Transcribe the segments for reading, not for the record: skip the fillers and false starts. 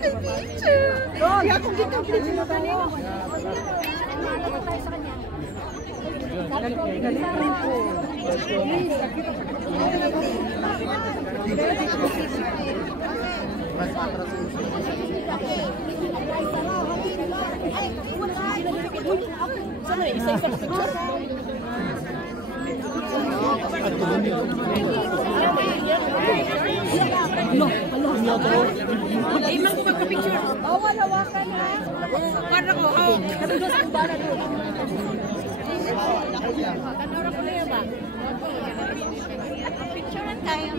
kay teacher. Kaya akong dito, please. Galing po. Sana isa-isa na picture? No, imang ko magpa-picture. Oh, walawakan ha. Para ko, hawak. Kadudos ko ba na doon? Kanora ko na yan ba? Picturean tayo.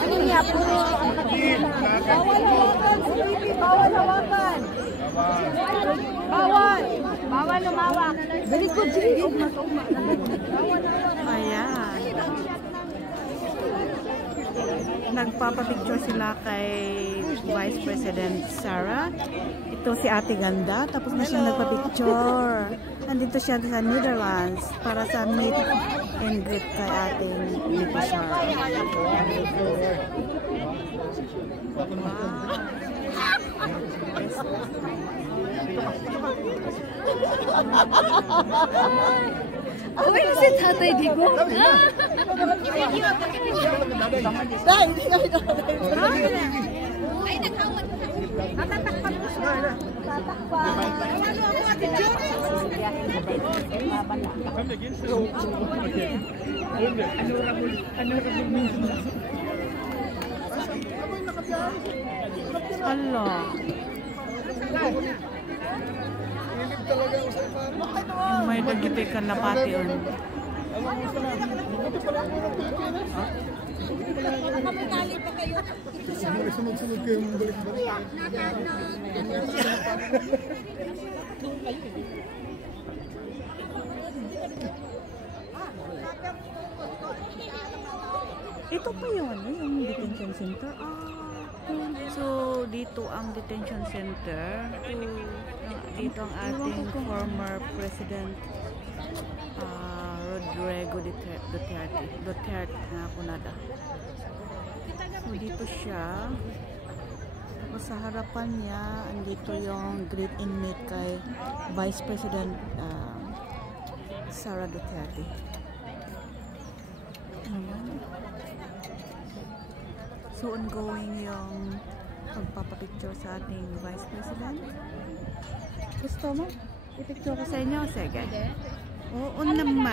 Ano niya? Puro bawal hawakan. Bawal hawakan. Bawal. Bawal lumawak. Very good. Ayan. Nagpapapicture sila kay Vice President Sara. Ito si Ate Ganda. Tapos na siya nagpapicture. Nandito siya sa Netherlands para sa meet and greet kay ating Nico Sara. Away na si Tatay Digo. Dahil hindi kami Ay, naghawat. natatakpan mo siya. Tatakpan. Ano ako, Ate Judy? Hala. May dagipikan na pati on. Kapitali pa kayo. Sunod-sunod kayo mong balik-balik. Ito pa yun, yung detention center. So, dito ang detention center. Dito ang ating former President Rodrigo Duterte nga po nada. So, dito siya. Tapos sa harapan niya, andito yung great inmate kay Vice President Sara Duterte. So, ongoing yung pagpapapicture sa ating Vice President. Gusto mo? I-picture ko sa inyo? Sige. Oo naman.